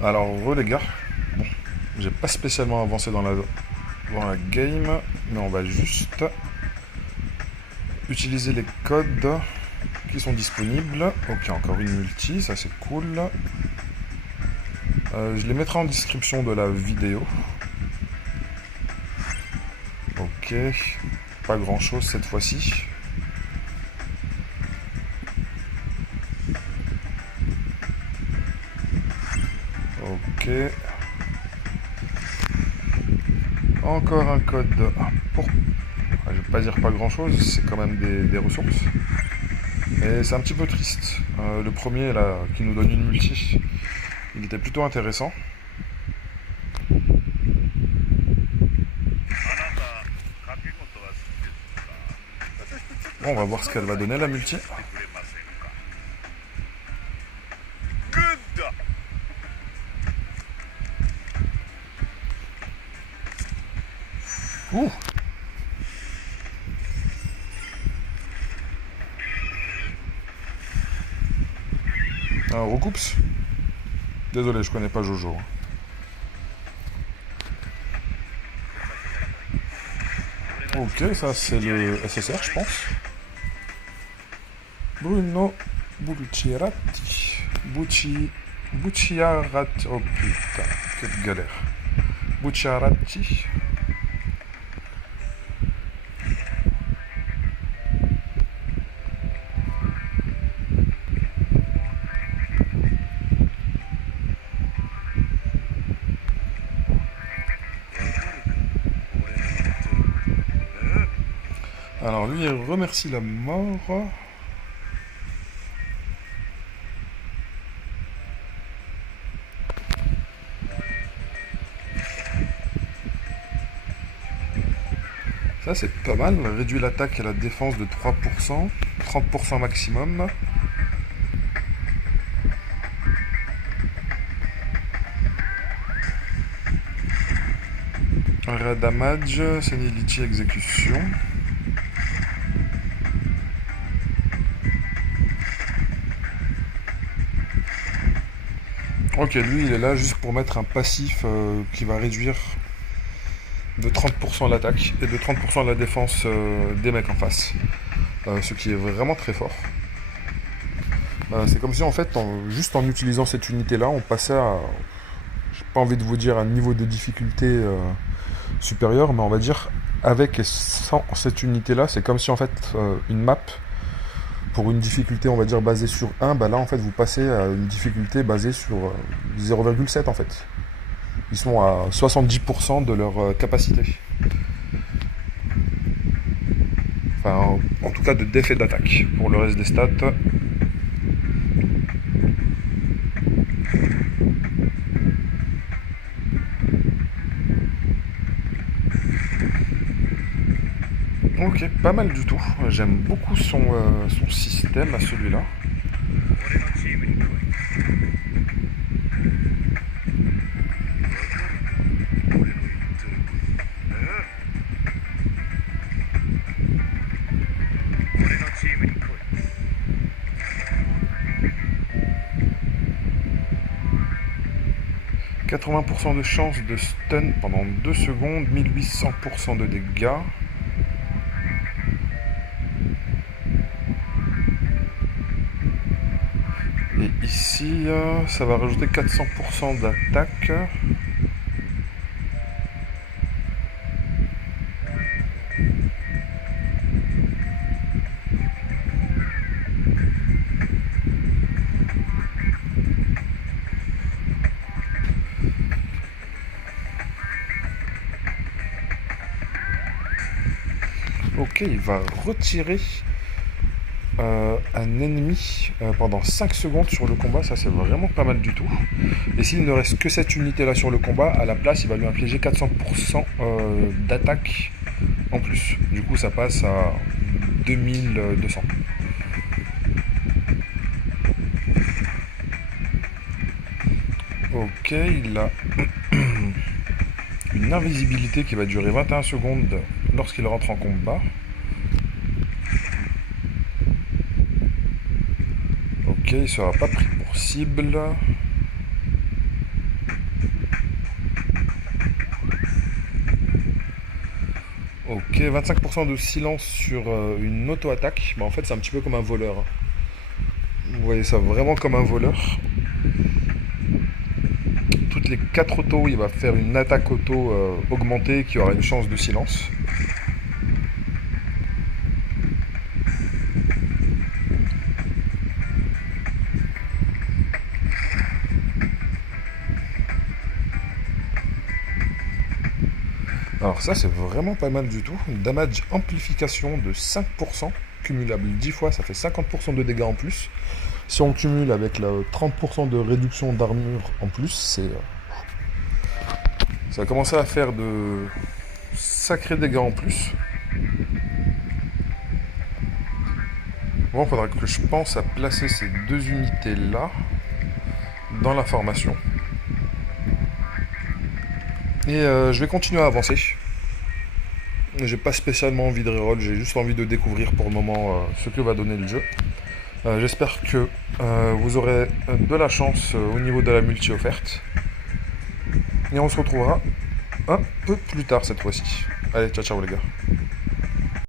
Alors, les gars, bon, j'ai pas spécialement avancé dans la game, mais on va juste utiliser les codes qui sont disponibles. Ok, encore une multi, ça c'est cool. Je les mettrai en description de la vidéo. Ok, pas grand chose cette fois-ci. Ok. Encore un code pour... Je vais pas dire pas grand chose, c'est quand même des ressources. Mais c'est un petit peu triste. Le premier là, qui nous donne une multi, il était plutôt intéressant. Bon, on va voir ce qu'elle va donner la multi. Ouh. Recoups. Désolé, je connais pas Jojo. Ok, ça c'est le SSR, je pense. Bruno Bucciarati. Bucciarati. Oh putain, quelle galère. Bucciarati. Alors lui, il remercie la mort. Ça c'est pas mal, réduit l'attaque et la défense de 3%, 30% maximum. Area damage, senility exécution. Ok, lui il est là juste pour mettre un passif qui va réduire de 30% l'attaque et de 30% la défense des mecs en face. Ce qui est vraiment très fort. C'est comme si en fait, juste en utilisant cette unité là, on passait à, j'ai pas envie de vous dire un niveau de difficulté supérieur, mais on va dire avec et sans cette unité là, c'est comme si en fait une map pour une difficulté on va dire basée sur 1, bah là en fait vous passez à une difficulté basée sur 0,7 en fait. Ils sont à 70% de leur capacité. Enfin, en tout cas de défait d'attaque. Pour le reste des stats, ok, pas mal du tout. J'aime beaucoup son système à celui-là. « 80% de chance de stun pendant 2 secondes, 1800% de dégâts. » Et ici, ça va rajouter 400% d'attaque. Ok, il va retirer un ennemi pendant 5 secondes sur le combat, ça c'est vraiment pas mal du tout. Et s'il ne reste que cette unité là sur le combat, à la place il va lui infliger 400% d'attaque en plus. Du coup ça passe à 2200. Ok, il a une invisibilité qui va durer 21 secondes lorsqu'il rentre en combat. Ok, il sera pas pris pour cible. Ok, 25% de silence sur une auto-attaque. Bah, en fait, c'est un petit peu comme un voleur, hein. Vous voyez ça vraiment comme un voleur. Toutes les 4 autos, il va faire une attaque auto augmentée qui aura une chance de silence. Alors ça, c'est vraiment pas mal du tout. Damage amplification de 5%, cumulable 10 fois, ça fait 50% de dégâts en plus. Si on cumule avec la 30% de réduction d'armure en plus, ça va commencer à faire de sacrés dégâts en plus. Bon, il faudra que je pense à placer ces deux unités là dans la formation. Et je vais continuer à avancer. J'ai pas spécialement envie de reroll, j'ai juste envie de découvrir pour le moment ce que va donner le jeu. J'espère que vous aurez de la chance au niveau de la multi offerte. Et on se retrouvera un peu plus tard cette fois-ci. Allez, ciao ciao les gars.